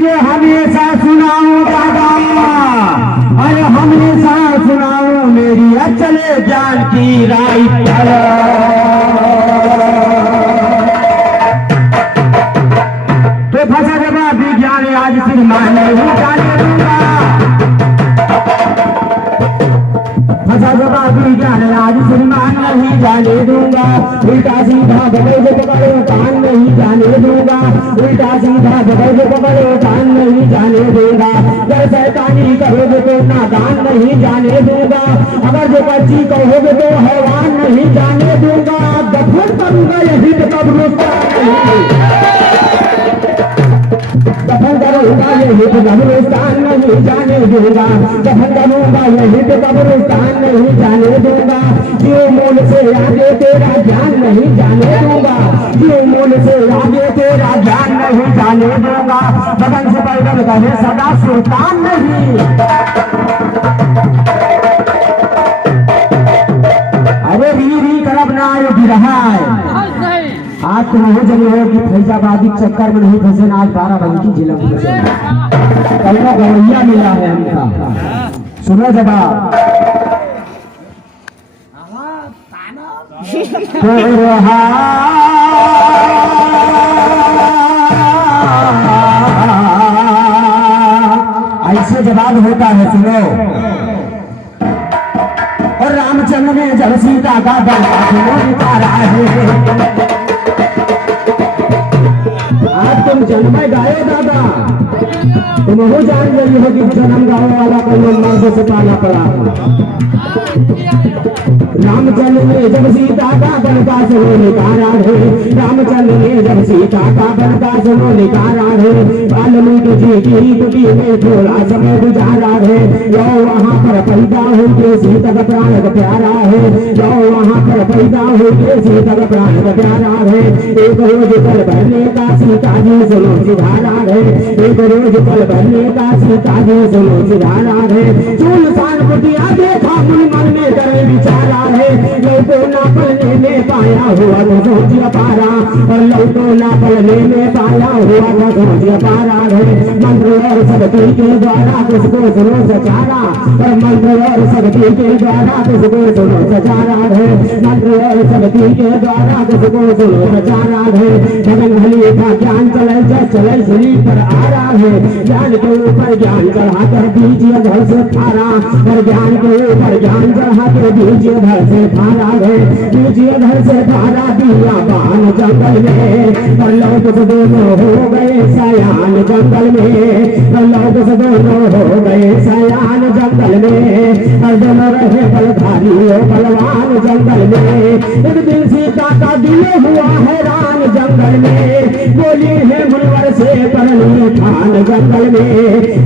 तुझे हमेशा सुनाऊं दादा, अरे हमेशा सुनाऊं मेरी अचले ज्ञान की राई। तो फंसा जवाब विज्ञान आज श्रीमान नहीं जाने दूंगा, फंसा जवाब विज्ञान आज श्रीमान नहीं जाने दूंगा। उल्टा सीधा बगल जो पकड़ो कान नहीं जाने दूंगा, उल्टा सीधा बगल जो पकड़ो कान नहीं जाने दूंगा। अगर शैतानी कहोगे तो नादान नहीं जाने दूंगा, अगर जो बच्ची कहोगे तो हैवान नहीं जाने दूंगा। दफन करूंगा यही तो कब्रिस्तान नहीं, दफन करूंगा यही तो कब्रिस्तान नहीं जाने दूंगा, दफन करूंगा यही तो कब्रिस्तान नहीं जाने दूंगा। जो मूल से आगे तेरा ज्ञान नहीं जाने दूंगा, जो मूल से आगे तेरा ज्ञान नहीं जाने दूंगा। बदन से पैदल कहे सदा सुल्तान नहीं, अरे री करब ना आयो रहा है। आज तुम हो जगह हो कि फैजाबादी चक्कर में नहीं फंसे, आज 12 बजे की जिला फंसे। कल का गवैया मिला है हमका, सुनो जवाब। ऐसे जवाब होता है, सुनो। और रामचंद्र ने जब सीता का बंदा उतारा है, आज तुम जन्म गायो दादा, तुम हो जान गई हो कि जन्म गाने वाला कोई मर्द से पाना पड़ा। रामचंद्र ने जब सीता का बनका सुनो निकारा है, रामचंद्र ने जब सीता का बनका सुनो निकारा है। वाल्मीकि जी की कुटी में थोड़ा समय गुजारा है, जो वहाँ पर पैदा हो के सीता का प्राण प्यारा है, जो वहाँ पर पैदा हो के सीता का प्राण प्यारा है। एक रोज कल भरने का सीता जी सुनो सिधारा है, एक रोज कल भरने का सीता जी सुनो सिधारा है। सुनसान कुटिया देखा मन में डर विचारा है, लौटो ना पलने में पाया हुआ तो सोच पारा, और लौटो ना पलने में पाया हुआ तो सोच पारा है। मंत्र और शक्ति के द्वारा तुझको सुनो सचारा, और मंत्र और शक्ति के द्वारा तुझको सुनो सचारा है, मंत्र और शक्ति के द्वारा तुझको सुनो सचारा है। भगन भली का ज्ञान चले शरीर पर आ रहा है, ज्ञान के ऊपर ज्ञान चढ़ाकर दीजिए घर से फारा, और ज्ञान के ऊपर ज्ञान चढ़ाकर दीजिए घर से फारा है। दीजिए घर से फारा दिया बान जंगल में, और लोग दोनों हो गए सयान जंगल में, और लोग दोनों हो गए सयान जंगल में, और दोनों रहे बलधारी बलवान जंगल में। एक दिन सीता का दिल हुआ हैरान जंगल में, बोली है मुनिवर से परनी ठान जंगल में,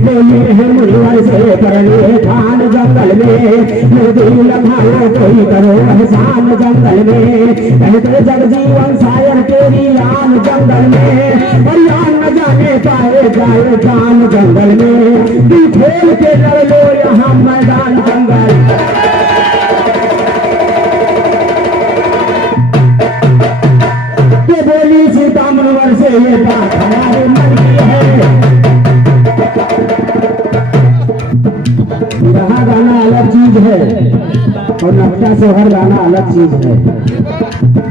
बोली है मुनिवर से परनी ठान जंगल में। दिल लगाओ कोई करो एहसान जंगल में, कहते जगजीवन सायर तेरी आन जंगल में, और यान न जाने पाए जाए जान जंगल में। दिल खेल के लड़ लो यहाँ मैदान जंगल। ये बोली सीता मुनिवर से ये बात हमारे मन की है। रहा गाना अलग चीज है और नक्शा सोहर गाना अलग चीज है।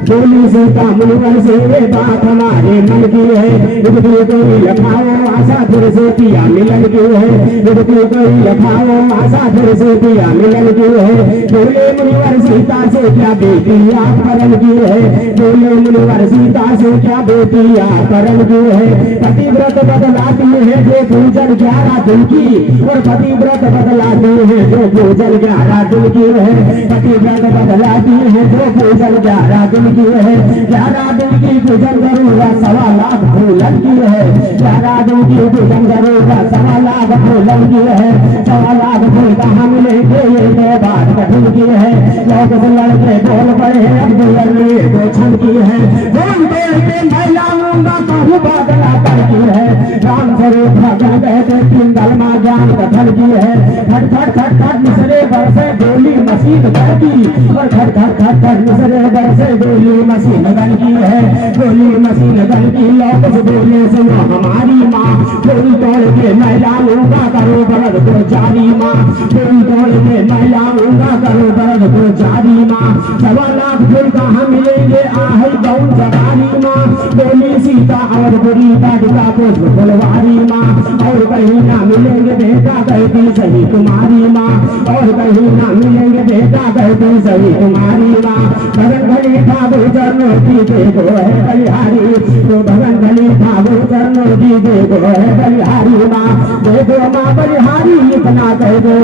बोली सीता मुनिवर से ये बात हमारे मन की है, यदि कोई लखाओ आशा फिर से पिया मिलन की है, यदि कोई लखाओ आशा फिर से पिया मिलन की है। बोले मुनिवर सीता से क्या बेटी आप करन की है, बोले मुनिवर सीता से क्या बेटी आप करन की है। पतिव्रत बदलाती है जो पूजन 11 दिन की, और पतिव्रत बदलाती है जो पूजन 11 दिन की है, पतिव्रत बदलाती है जो पूजन 11 दिन की है। 11 दिन की पूजन करूंगा 1.25 लाख फूलन की है, 11 दिन की पूजन करूंगा 1.25 लाख फूलन की है। 1.25 लाख फूल कहाँ मिलेंगे ये बात कठिन की है। लोग से लड़के बोल पड़े अब दुल्हन में 2 क्षण की है, बोल बोल के मैं लाऊंगा कहूँ बादला कर की है। राम स्वरूप भगवान कहते 3 दल माँ ज्ञान कथन की है। खट खट खट खट मिसरे बरसे बोली मशीन चलती और खट खट खट खट नजरे बरसे गोली मशीन गन की है, गोली मशीन गन की लौकस बोले सुनो हमारी माँ, गोली तोड़ के मैं लाऊंगा करो दर्द को जारी माँ, गोली तोड़ के मैं लाऊंगा करो दर्द को जारी माँ, 1.25 लाख फूल कहाँ मिलेंगे आहे गौन जवानी माँ, बोली सीता और बुरी बालिका को फुलवारी माँ, और कहीं ना मिलेंगे बेटा कहती सही तुम्हारी माँ, और कहीं ना मिलेंगे बेटा कहती सही तुम्हारी माँ, भगन भली ठाकुर चरणों की देखो है बलिहारी, तो भगन भली ठाकुर चरणों की देखो है बलिहारी माँ, देखो माँ बलिहारी इतना कह दो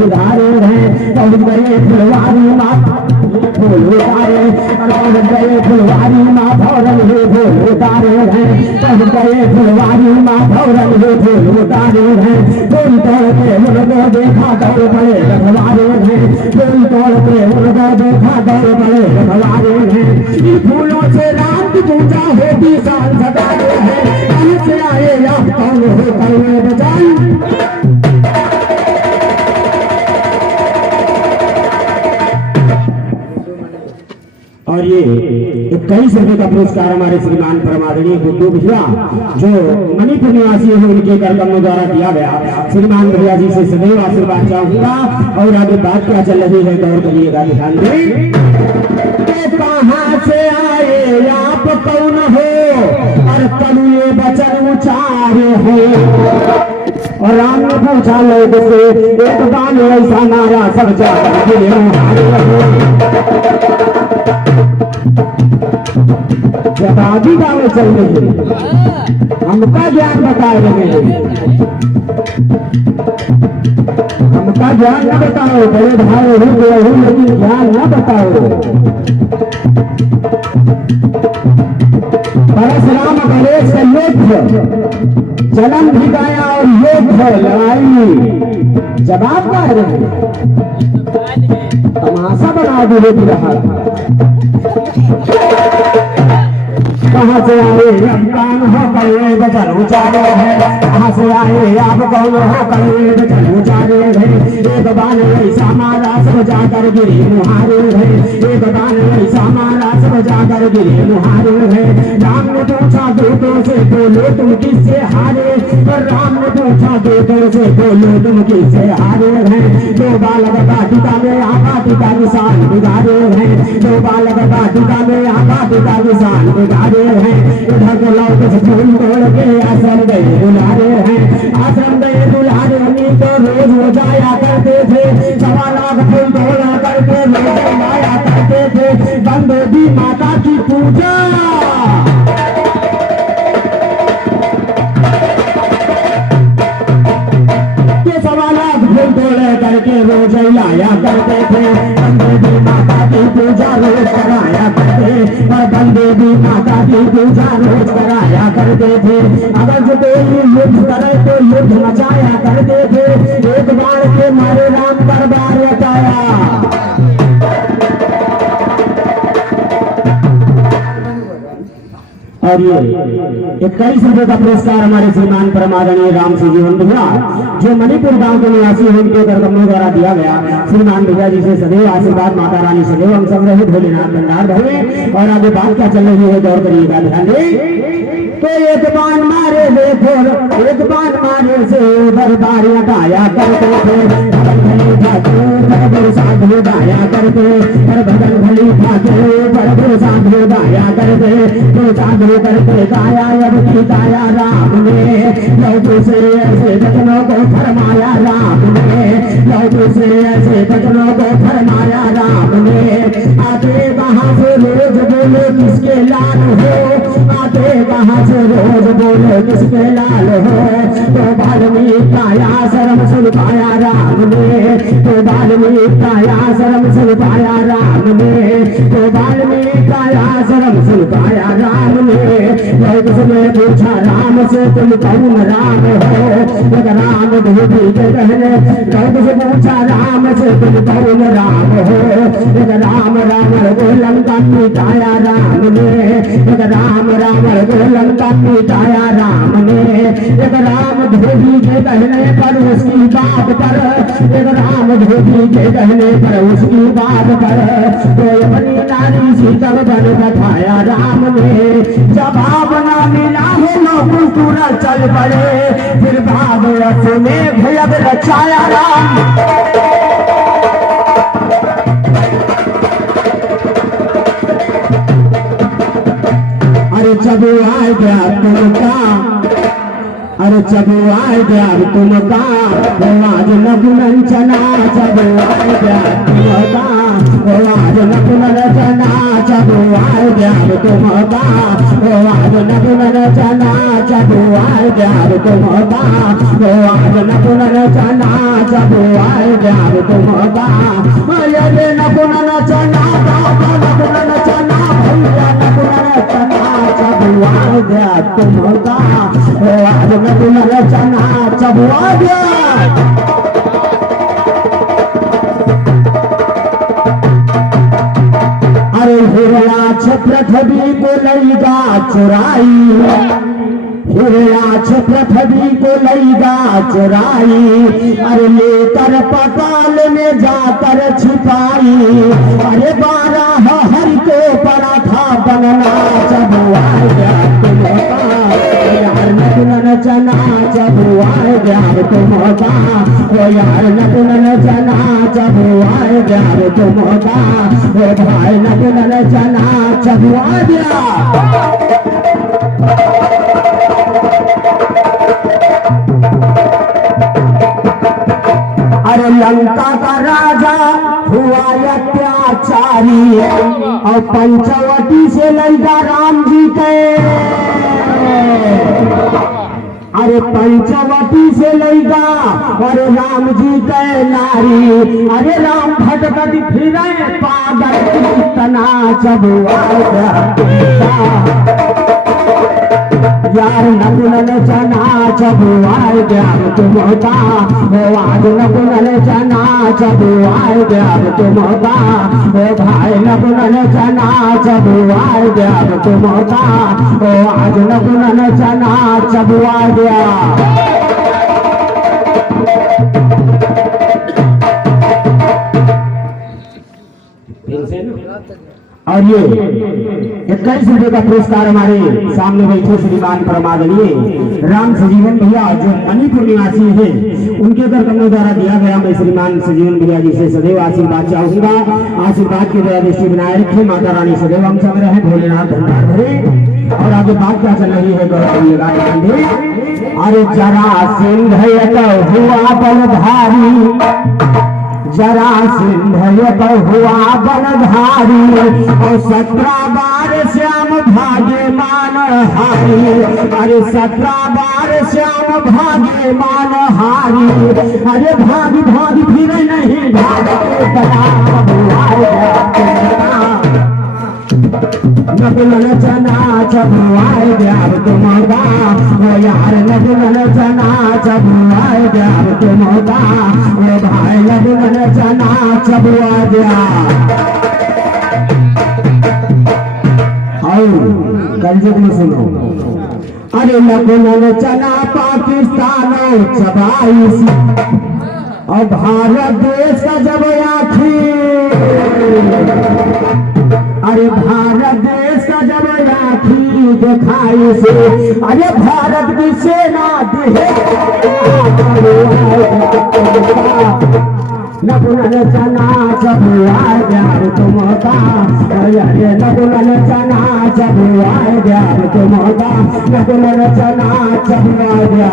सुधारे हैं, पहुँच गए फुलवारी माँ फूल उतारे, पहुँच गए फुलवारी माँ फौरन ही फूल उतारे हैं, पहुँच गए फुलवारी माँ फौरन ही फूल उतारे हैं, फूल तोड़ के उनको देखा दौड़ पड़े रखवारे हैं, फूल तोड़ के उनको देखा दौड़ पड़े रखवारे हैं, इन फूलों से राम की पूजा होती शान सदारे हैं, कहीं से आए आप कौन हो कौन बचाई। और ये 21 रुपए का पुरस्कार हमारे श्रीमान परमादरणीय गुड्डू भैया जो मणिपुर निवासी है उनके कार्यक्रमों द्वारा दिया गया, श्रीमान भैया जी से सदैव आशीर्वाद चाहूंगा। और आगे बात क्या चल रही है गौर करिएगा, ध्यान दें। कहाँ से आए आप कौन हो और कब ये वचन उचारे हो, और राम ने पूछा लोग से एक बार ऐसा नारा सब जवाबी गावे चल रही हमका ज्ञान बताए रहे, हमका ज्ञान न बताओ, बड़े भाई हो लेकिन ज्ञान न बताओ। परशुराम गणेश का युद्ध जन्म भी गाया और युद्ध लड़ाई जवाब का रहे, तमाशा बना दिए रहा। कहाँ से आए हम कौन हो कौन बचन उचारे हैं, कहाँ से आए आप कौन हो कौन बचन उचारे हैं, एक बान ऐसा मारा सब जाकर गिरे मुहारे हैं, एक बान ऐसा मारा सब जाकर गिरे मुहारे हैं। राम ने पूछा दूतों से बोलो तुम किससे हारे, और राम ने पूछा दूतों से बोलो तुम किससे हारे हैं। दो बालक बाटिका में आका पिता निशान बिगाड़े हैं, दो बालक बाटिका में आका पिता निशान बिगाड़े हैं। इधर के लोग फूल तोड़ के आश्रम गए बुलारे हैं, आश्रम गए बुलारे नहीं तो रोज हो जाया करते थे, 1.25 लाख फूल तोड़ा करके रोज आया करते थे। बंदे भी माता की पूजा के 1.25 लाख फूल तोड़े करके रोज लाया करते थे। बंदे भी माता की पूजा रोज कराया करते, और बंदे भी माता की पूजा रोज कराया करते थे। अगर जो कोई युद्ध करे तो युद्ध मचाया करते थे, एक बार के मारे राम दरबार रचाया। और ये 21 रुपए का पुरस्कार हमारे श्रीमान परमादरणीय राम से जीवन भैया जो मणिपुर गांव के निवासी हैं उनके कार्यक्रमों द्वारा दिया गया। श्रीमान भैया जी से सदैव आशीर्वाद, माता रानी सदैव हम सब रहे, भोलेनाथ भंडार भरे। और आगे बात क्या चल रही है गौर करिएगा, ध्यान दें। तो एक बाण मारे देखो, एक बाण मारे से बरबार लगाया करते थे, भगन भली ठाकुर साधु गाया करते, और भगन भली ठाकुर साधु गाया करते, तो साधु करके गाया अब की गाया राम ने, लौटू से ऐसे बचनों को फरमाया राम ने, लौटू से ऐसे बचनों को फरमाया राम ने। आते कहाँ से रोज बोले किसके लाल हो, आते कहाँ से रोज बोले किसके लाल हो, तो वाल्मीकि का आश्रम सुन पाया राम ने, तो वाल्मीकि का आश्रम सुन पाया राम ने, तो वाल्मीकि का आश्रम सुन पाया राम ने। लोग उसने पूछा राम से तुम कौन राम हो, राम धोबी के कहने, लोग से पूछा राम से तुम कौन राम हो, राम राम को लंका मिटाया राम ने, राम राम रावण को लंका मिटाया राम ने। एक राम धोबी के कहने पर उसकी बात पर, एक राम धोबी के कहने पर उसकी बात पर, तो अपनी नारी सीता बन बैठाया राम ने। जवाब ना मिला है लोग तुरंत चल पड़े, फिर भागवत में भयद रचाया राम। अरे जब आए गया तुमका, अरे जब आए गया तुमका, आज लगन चना। जब आए गया तुमका, आज लगन चना। जब आए गया तुमका, आज लगन चना। जब आए गया तुमका, आज लगन चना। जब आए गया तुमका, अरे लगन चना, लगन चना, भैया लगन चना। जब आ गया तुमका, आज लगन चना। जब आ गया पृथ्वी को लईगा चुराई, हिरणाक्ष पृथ्वी को लईगा चुराई। अरे लेकर पाताल में जाकर छिपाई। अरे 12 हरि को पड़ा था बनना। जब आ गया तुमका, यार लगन चना। जब आ गया तुमका, यार लगन चना। जब आ गया तुमका, भाई लगन चना। जब आ गया अरे लंका का राजा हुआ अत्याचारी, और पंचवटी से लैगा राम जी के। अरे पंचवटी से लैगा और राम जी के नारी। अरे राम भटकट फिरे पागल तना। जब आ गया यार लगन चना। जब आ गया तुमका, आज लगन चना। जब आ गया तुमका, भाई लगन चना। जब आ गया तुमका, आज लगन चना। जब आ गया और ये 21 रुपए का पुरस्कार हमारे सामने बैठे श्रीमान परमादरणीय राम सजीवन भैया जो मणिपुर निवासी हैं, उनके घर कमलों द्वारा दिया गया। मैं श्रीमान सजीवन भैया जी से सदैव आशीर्वाद चाहूंगा। आशीर्वाद की दया दृष्टि बनाए रखे, माता रानी सदैव हम संग रहे, भोलेनाथ भंडार भरे। और आगे बात क्या चल रही है गौरव। अरे जरासिंध हुआ बलधारी, जरासिंध हुआ बलधारी, और 17 बार श्याम भाग्य मान हारी। अरे 17 बार श्याम भाग्य मान हारी। अरे भाग भाग फिर नहीं लगन चना। जब आ गया तुमका, यार लगन चना। जब आ गया तुमका, भाई लगन चना। जब आ गया गंजक में सुनो। अरे लगन चना पाकिस्तान 22, और भारत देश का जब आखिर। अरे भारत देश का जब राखी दिखाई से, अरे भारत की सेना लगन चना। जब आ गया तुमका, अरे लगन चना। जब आ गया तुमका, लगन चना। जब आ गया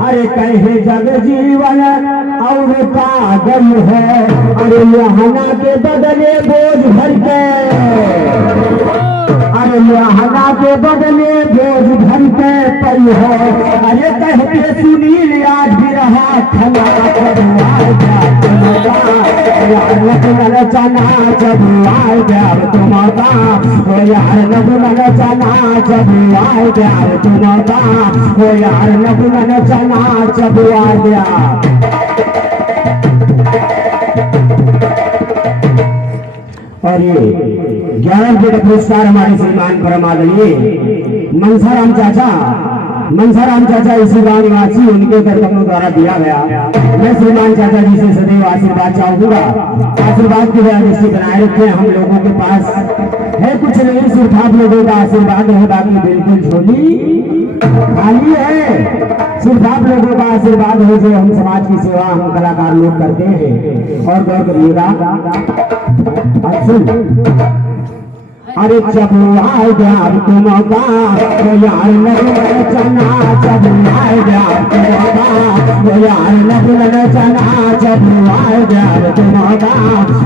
अरे कहे जग जीवन और पागल है। अरे लहना के बदले बोझ भर के, अरे लहना के बदले बोझ भर के पई हो। अरे कहते सुनील आज भी रहा खला। लगन चना। जब आ गया तुमका, यार लगन चना। जब आ गया तुमका, यार लगन चना। जब आ गया और ये 11 रुपये का पुरस्कार हमारे श्रीमान परम आदरणीय मनसाराम चाचा इसी गांव निवासी उनके कर्मों द्वारा दिया गया। मैं श्रीमान चाचा जी से सदैव आशीर्वाद चाहूंगा, आशीर्वाद की दृष्टि बनाए रखे। हम लोगों के पास है कुछ नहीं, सिर्फ आप लोगों का आशीर्वाद है, बाकी बिल्कुल झोली खाली है। सिर्फ आप लोगों का आशीर्वाद है जो हम समाज की सेवा हम कलाकार लोग करते हैं। और गौर करिएगा, अरे जब आए प्यार को मौका वो यार नहीं चना, जब आए प्यार को मौका वो यार नहीं चना, जब आए प्यार को मौका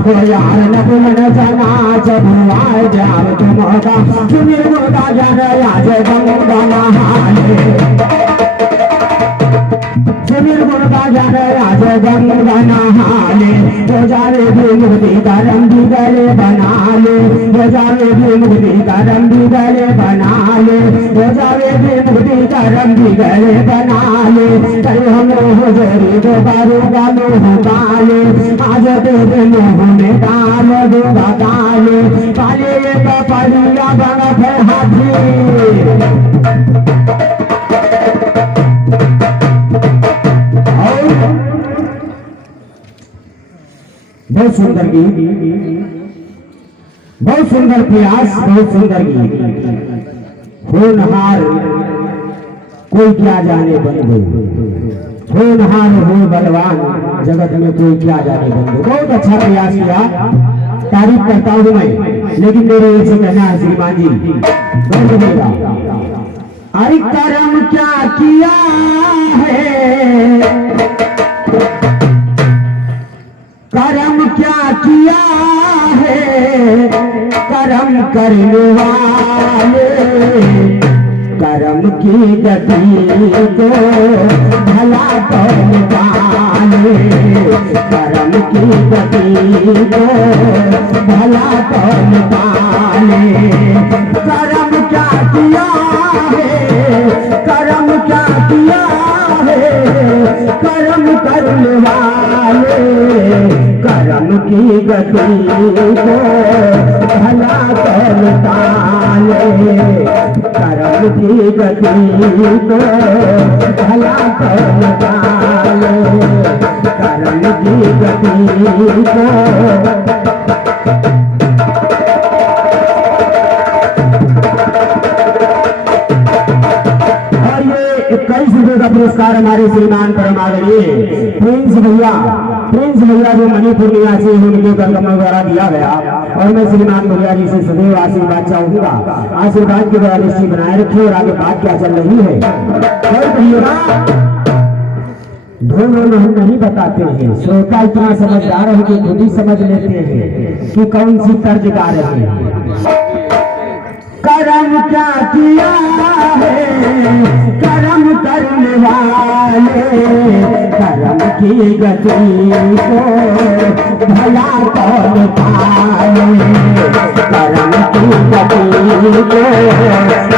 वो यार नहीं चना, जब आए प्यार को मौका सुनील मुर्गा जाने आज गंगा नहाने, सुनील मुर्गा जाने आज गंगा नहाने, हो जावे भी मुक्ति का रंग गले बना ले, हो जावे भी मुक्ति का रंग गले बना ले, हो जावे भी मुक्ति का रंग गले बना ले। कल हम हो जोरी दो बारूगा मुँह काले, आज तेरे मुँह में डाल दूंगा काले, काले एक परिया बनत है हाथी। बहुत सुंदर गीत, बहुत सुंदर प्रयास, बहुत सुंदर गीत। होनहार कोई क्या जाने बंधु, होनहार हो बलवान जगत में कोई क्या जाने बंधु। बहुत अच्छा प्रयास किया, तारीफ करता हूं मैं, लेकिन मेरे एक से कहना है श्रीमान जी, अरे कर्म क्या किया है, कर्म क्या किया है, कर्म करने वाले कर्म की गति को भला कर निकाले, कर्म की गति को भला कर निकाले। कर्म क्या किया है, कर्म क्या किया है, कर्म करने वाले कर्म की गति को भला कर निकाले, कर्म की गति को भला कर निकाले, कर्म की गति को। पुरस्कार हमारे श्रीमान परम आदरणीय प्रिंस भैया जो मणिपुर निवासी उनके कर्मों द्वारा दिया गया। और मैं श्रीमान भैया जी से सदैव आशीर्वाद चाहूंगा, आशीर्वाद की दृष्टि बनाए रखे। और आगे बात क्या चल रही है दोनों नहीं बताते हैं, श्रोता इतना समझदार है कि खुद ही समझ लेते हैं कि कौन सी तर्ज गा रहे हैं। कर्म क्या किया है, कर्म करने वाले कर्म की गति को भला कर पाले, कर्म की गति को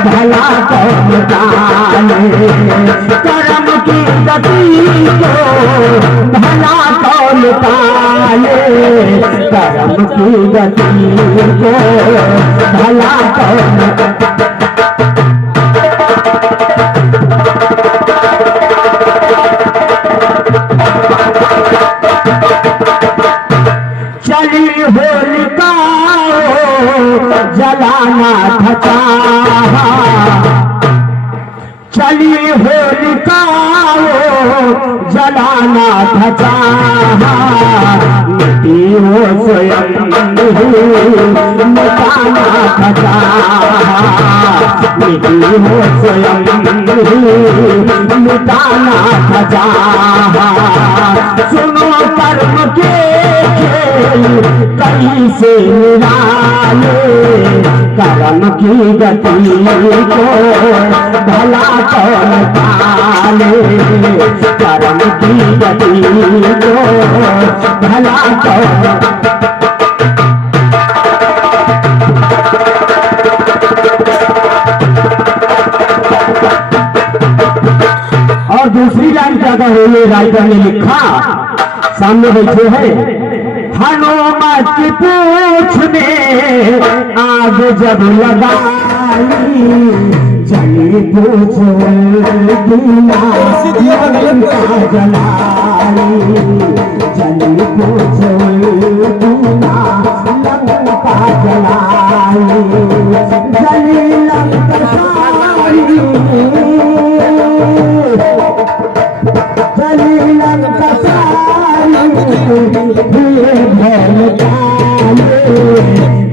भला कर पाले, कर्म की गति को भला कर पाले, कर्म की गति को भला कर। चली होलिका जलाना था, चली होलिका जलाना था, मिट्टी हो स्वयं मिटाना था, मिट्टी हो स्वयं मिटाना था। सुनो कर्म के कहीं से निराले, कर्म की गति को भला कर पाले, कर्म की गति को भला कर। और दूसरी लाइन क्या कह रही है, राइटर ने लिखा, सामने बैठे हैं हनुमत की पूछ में आग जब लगाई जली पूछ लंका जलाई जली पूछ लंका जलाई जली लंका जली लंका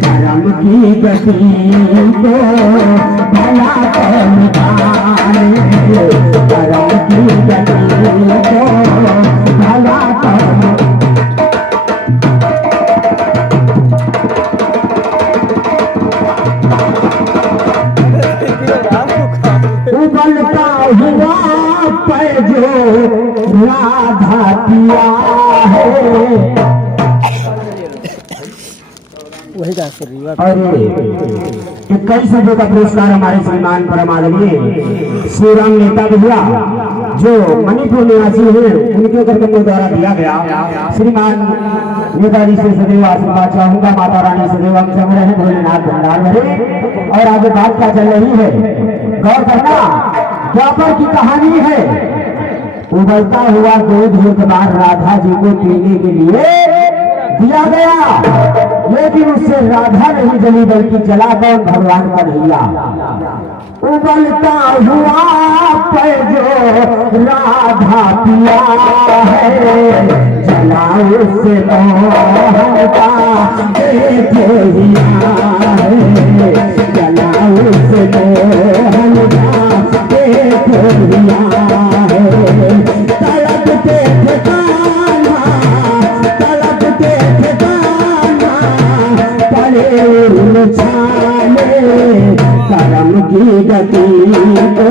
करम की गति को भला करम करम की गति को भला करम उबलता हुआ पैजो राधा पिया है वही का कर रही है। और 21 सदों का पुरस्कार हमारे श्रीमान परम आदरणीय श्रीराम नेता भैया जो मणिपुर निवासी हैं उनके कर्तव्यों द्वारा दिया गया। श्रीमान नेताजी से सदैव आशीर्वाद चाहूंगा, माता रानी सदैव हम संग रहे, भोलेनाथ भंडार भरे। और आगे बात क्या चल रही है गौर करना, द्वापर की कहानी है। उबलता हुआ दूध एक बार राधा जी को पीने के लिए दिया गया, लेकिन उससे राधा नहीं जली बल्कि जला कौन, भगवान का भैया। उबलता हुआ पैजो राधा पिया है जला उससे मोहन का देखे हिया है जला उससे मोहन का देखे हिया है। तड़पते ठिकाना तड़पते ठिकाना पड़े उलझाने करम की गति को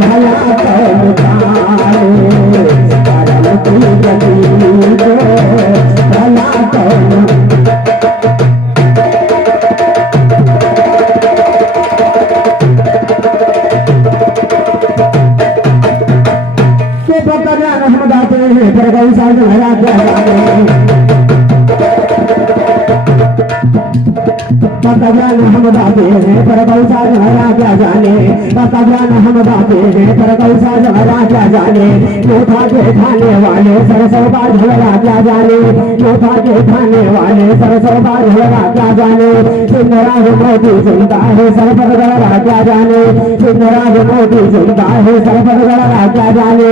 भला कर करम की गति को भला कर। हम गाते हैं पर गौसा हरा क्या पकड़ान हम गाते हैं पर गौसा हरा क्या जाने, पकड़ान हम गाते हैं पर गौसा हरा क्या जाने। लोथा के खाने वाले सरसों का झगड़ा क्या जाने, लोथा के खाने वाले सरसों का झगड़ा क्या जाने। सुंदरा मोती सुनता है सरपट गड़ा क्या जाने, सुंदरा मोती सुनता है सरपट गड़ा क्या जाने।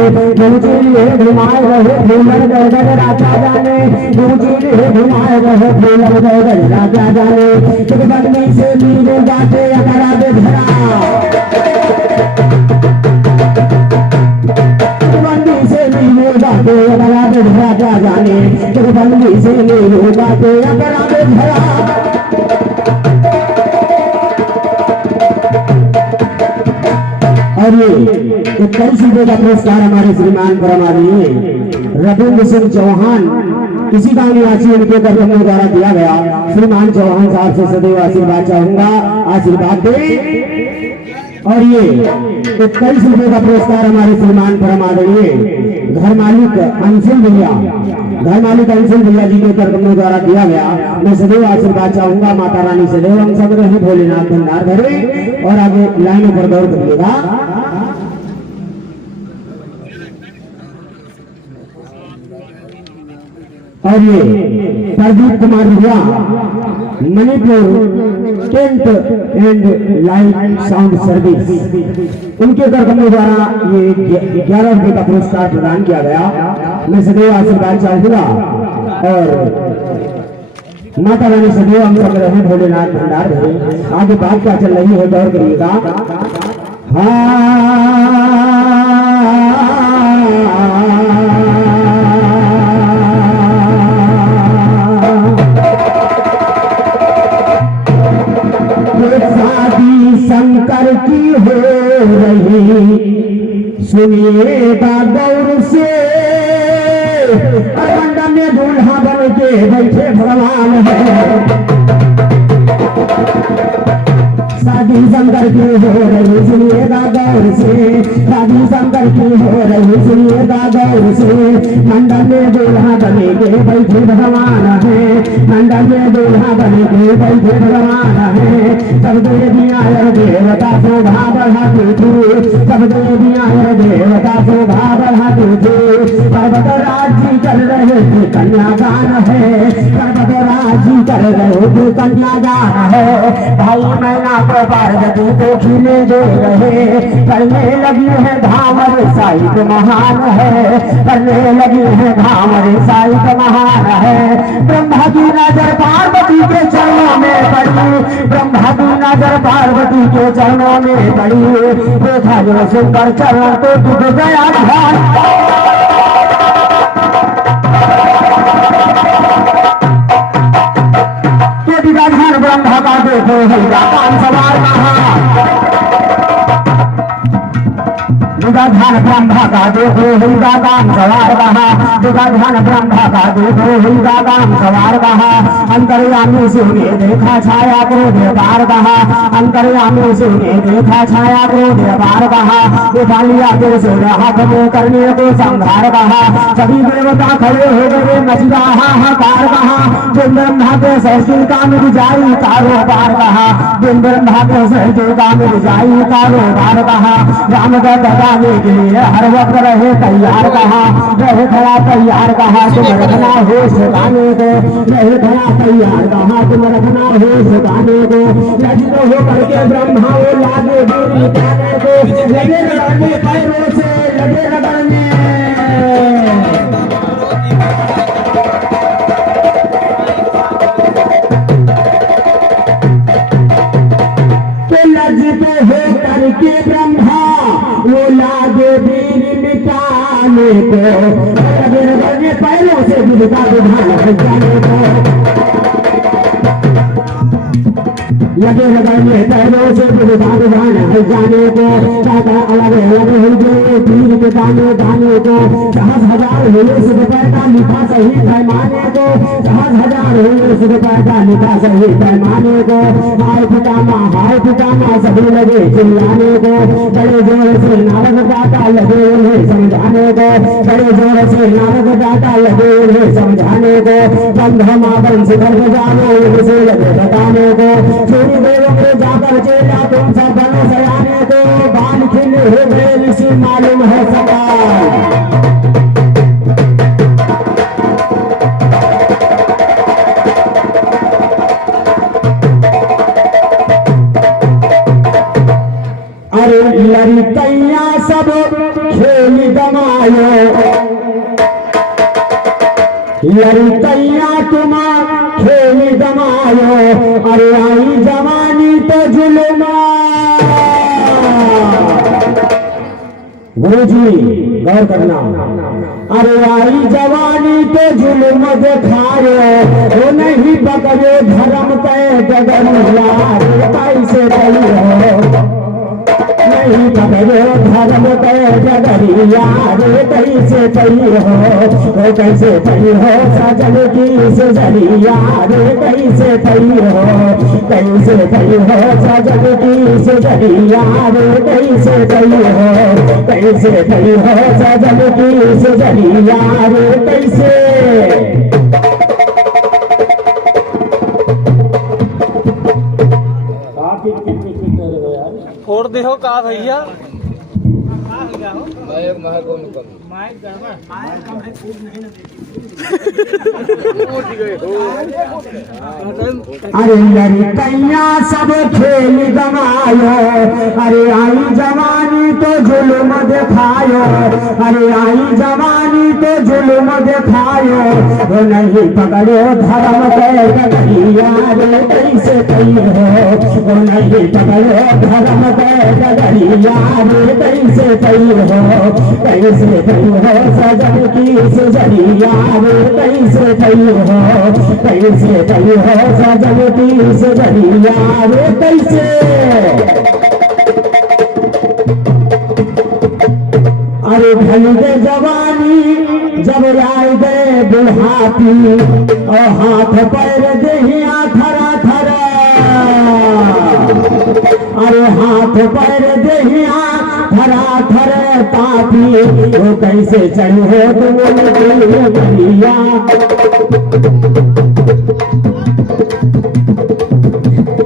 घुमाए रहे फूलर गड़ा क्या जाने, घुमाए रहे फूलर गड़ा क्या जाने। बंदी से नीले जाते अकरा दे धरा, बंदी से नीले जाते अकरा दे धरा क्या जाने, बंदी से नीले जाते अकरा दे धरा। और ये 21 रुपये का पुरस्कार हमारे श्रीमान परम आदरणीय रविंद्र सिंह चौहान इसी गांव निवासी उनके कर्तव्यों द्वारा दिया गया। श्रीमान चौहान साहब से सदैव आशीर्वाद चाहूंगा, आशीर्वाद दे। और ये 21 रुपये का पुरस्कार हमारे श्रीमान परम आदरणीय घर मालिक अंशुल भैया, घर मालिक अंशुल भैया जी के कर्तव्यों द्वारा दिया गया। मैं सदैव आशीर्वाद चाहूंगा, माता रानी सदैव हम सब रहे, भोलेनाथ भंडार भरे। और आगे लाइनों पर गौर करिएगा। और ये प्रदीप कुमार भैया Manipur tent and light sound service, उनके कर्तव्यों द्वारा ये 11 रुपये का पुरस्कार प्रदान किया गया। मैं सदैव आशीर्वाद चाहूंगा और माता रानी सदैव हम सब रहे, भोलेनाथ भंडार रहे। आगे बात क्या चल रही है गौर करिएगा। शंकर की हो रही सुनिएगा गौर से, मंडप में दूल्हा बन के बैठे भगवान है। शादी शंकर की हो रही सुनिएगा गौर से, शादी शंकर की हो रही सुनिएगा गौर से। मंडल में दूल्हा बने के बैठे भगवान है, मंडल में दूल्हा बने के बैठे भगवान है। सब देवियाँ देवता शोभा बढ़ाती थी, सब देवियाँ देवता शोभा बढ़ाती थी। पर्वत राजी कर रहे थे कन्यादान है, पर्वत राजी कर रहे थे कन्यादान है। भाई मैना को पार्वती को खिले दे रहे, करने लगी है धामर साहित महान है, करने लगी है धामर साहित महान है। ब्रह्मा की नजर पार्वती के चरणों में पड़ी, ब्रह्मा की नजर पार्वती के चरणों में पड़ी। देखा जो सुंदर चरण तो डूब गया ध्यान, ब्रह्मा का देखो हैरान सवार विधान ब्रह्मा का देखो हिंदादान सवार रहा, विधान ब्रह्मा का देखो हिंदादान सवार रहा। अंतर्यामी से ने देखा छाया क्रोध बार रहा, अंतर्यामी से ने देखा छाया क्रोध बार रहा। उठा लिया दिल से हाथ में करने को संहार रहा, सभी देवता खड़े हो गए मच रहा हाहाकार रहा। बिन ब्रह्मा के सहसिल का मिल जाई कारोबार रहा, बिन ब्रह्मा के सहसिल का मिल जाई कारोबार रहा। राम का बताने के लिए हर वक्त रहे तैयार कहा, रहे खड़ा तैयार कहा तुम रखना होश गाने को, रहे खड़ा तैयार कहा तुम रखना होश गाने को। लज्जित हो करके ब्रह्मा वो लागे दूरी जाने को, लगे रगड़ने पैरों से लगे रगड़ने। लज्जित हो करके ब्रह्मा वो लागे वीर मिटाने को, लगे रगड़ने पैरों से विद्या विधान जाने को, लगे रगड़ने पैरों से विद्या विधान जाने को। दादा अलग अलग हो गए तीर के दाने दाने को, 10,000 हुए सुध पैदा लिखा सही पैमाने को, 10,000 हुए सुध पैदा लिखा सही पैमाने को। हाय पितामा सभी लगे चिल्लाने को, बड़े जोर से नारद दाता लगे उन्हें समझाने को, बड़े जोर से नारद दाता लगे उन्हें समझाने को। बंधमा बंश कर बजाने उनसे लगे बताने को, सूर्य देव को जाकर चेला तुम सब बनो सयाने को। बाल खिले हो गए ऋषि मालूम है सवाल, लड़कैया सब खेल गमायो, लड़कैया तुम खेल गमायो। अरे आई जवानी तो जुल्मा, गुरुजी गौर करना। अरे आई जवानी तो जुल्म दिखायो, वो नहीं पकड़े धर्म पे डगरिया। कैसे कही हो नहीं पकड़ो धर्म पे डगरिया, रे कैसे कही हो, वो कैसे कही हो सजन की सजरिया। रे कैसे कही हो, कैसे कही हो सजन की सजरिया। रे कैसे कही हो, कैसे कही हो सजन की सजरिया। रे कैसे फोड़ दे हो का भैया अरे लड़कैया सब खेल गमायो, अरे आई जवानी तो जुल्म दिखायो। अरे आई जवानी तो जुल्म दिखायो, वो नहीं पकड़ो धर्म पे डगरिया। रे कैसे कही हो, वो नहीं पकड़ो धर्म पे डगरिया। रे कैसे कही हो, कैसे कही हो सजन की सजरिया। रे कैसे कही हो, कैसे कही हो सजन की सजरिया। रे कैसे अरे भले जवानी जब राय गए बुढ़ापी, और हाथ पैर देहिया थरा थरा। अरे हाथ पैर देहिया थरा थर तापी, वो कैसे चढ़ी हो तुम गलिया,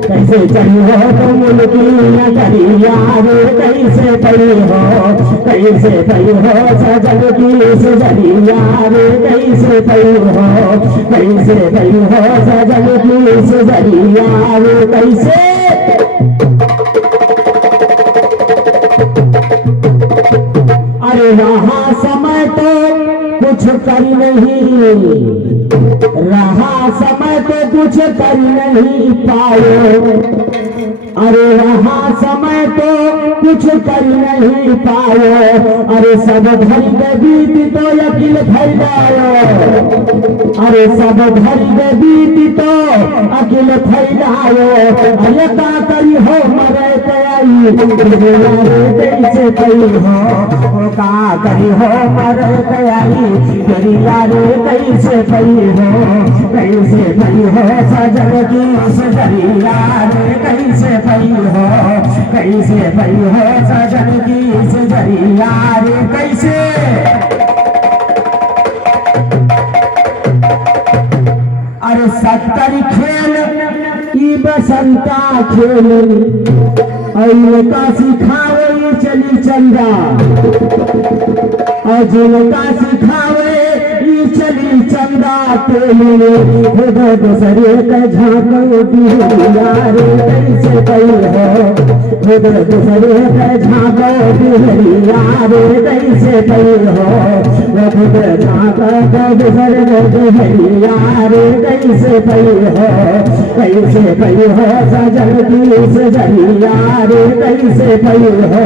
कैसे चढ़ी हो तुम उनकी नगरिया रे, कैसे पई हो, कैसे पई हो सजन की सुजरिया रे, कैसे पई हो, कैसे पई हो सजन की सुजरिया रे, कैसे। अरे रहा समय तो कुछ कर नहीं, रहा समय तो कुछ कर नहीं पाए, अरे रहा समय तो कुछ कर नहीं पाए, अरे सब धरी के बीत तो यकीन फैलाओ, अरे सब धरी के बीत तो अकिल फैलाओ, अरे का करी हो मरे तैयारी कैसे कही हो, का करी हो मरे तैयारी दरिया रे, कैसे कही हो, कैसे कही हो सजन की सजरिया रे, कैसे कही हो, कैसे कही हो सजन की सजरिया रे, कैसे। अरे 70 खेल ई बसंता खेल, का सिखावे चली चंदा, और जिनका सिखावे चली चंदा तेरे, दूसरे का झांको दिया रे, कैसे कही हो, दूसरे का झांको दिया रे, कैसे कही हो, झांको दूसरे दिया रे, कैसे कही हो, कैसे कही हो सजन की सजरिया रे, कैसे कही हो,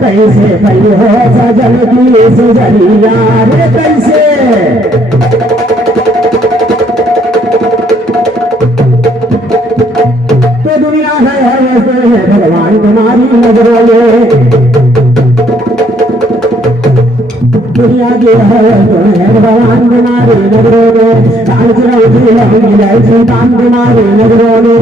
कैसे कही हो सजन की सजरिया रे, कैसे। तो दुनिया है भगवान तुम्हारी नजरों में, दुनिया की है भगवान तुम्हारी नजरों में, काम तुम्हारी नजरों में,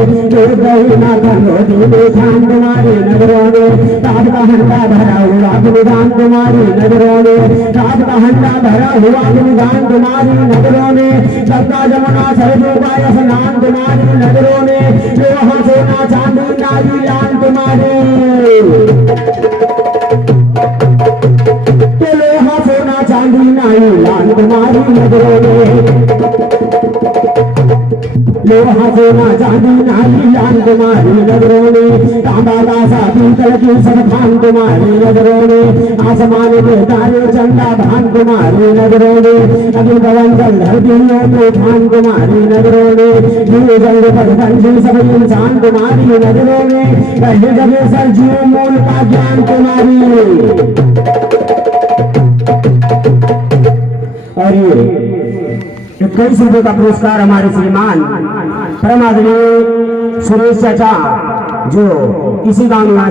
खान तुम्हारी नजरों में, रात का हंडा भरा हुआ गुणगान तुम्हारी नजरों में, रात का हंडा भरा हुआ गुणगान तुम्हारी नजरों में, सबका जमुना सरजू का स्नान तुम्हारी नजरों में, लोहा सोना चांदी नारी लान तुम्हारी, लोहा सोना चांदी नारी लान तुम्हारी नजरों में, लोहा सोना चांदी नारी लान तुम्हारी नजरों में, तांबा दासा पीतल की सब खान तुम्हारी नजरों में, आसमान के तारे चंदा भान तुम्हारी नजरों में, अग्नि पवन जल धरती तूफान तुम्हारी नजरों में, जीव जंग पर पंछी सब इंसान तुम्हारी नजरों में, कहे जगह सर जीव मूल का ज्ञान तुम्हारी। और ये 21 रुपये का पुरस्कार हमारे श्रीमान परम आदरणीय सुरेश चाचा जो इसी गांव में